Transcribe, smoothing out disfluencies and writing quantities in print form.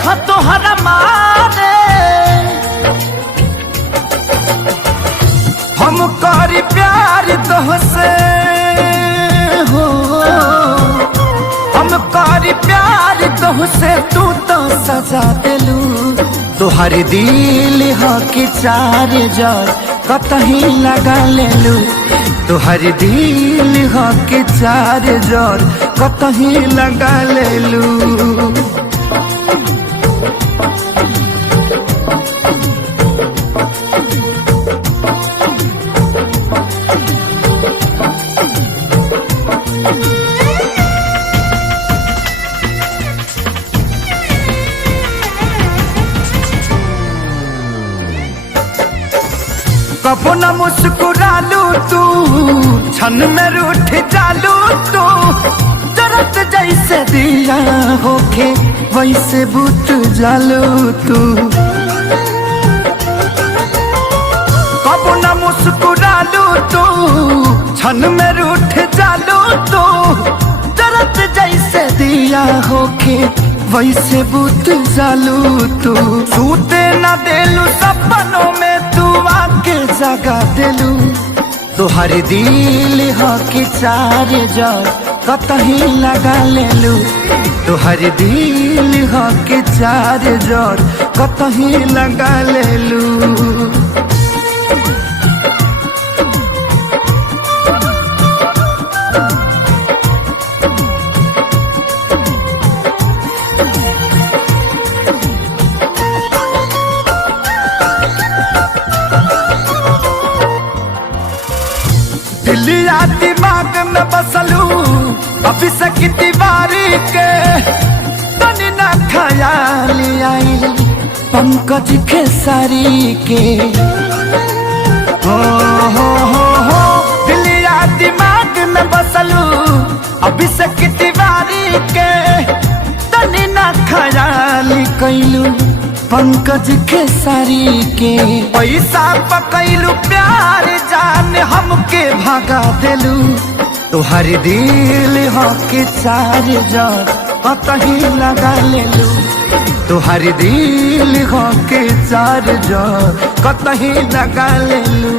देखो तोहरा मारे हम करी प्यार तोहसे हो, हम करी प्यार तोहसे तू तो सजा दिलू। तोहर दिल हो कि चार जार कतही लगा लेलू। तोहर दिल हो कि चार जार कतही लगा लेलू। कबो न मुस्कुरालू तू, क्षण में रूठ जालू तू। जरत जैसे दिया होके वैसे बुत जालू तू। कबो न मुस्कुरालू तू, क्षण में रूठ जालू तू। जरत जैसे दिया होके वैसे बुत जालू तू। सूते न देलू सपनों में तू आके जगा दिलू। तोहर दिल हो कि चार जार कतही लगा लेलू। तोहर दिल हो कि चार जार कतही लगा लेलू। दिलिया दिमाग में बसलू अभी से तिवारी के। तनी ना ख्याल आई पंकज खेसारी के। हो दिलिया दिमाग में बसलू अभी से तिवारी के। तनी ना ख्याल कैलू पंकज खेसारी के। पैसा पकैलू प्यार जान हमके भगा दिलू। तोहर दिल हो कि चार जार कतही लगा लेलू। तोहर दिल हो कि चार जार कतही लगा लेलू।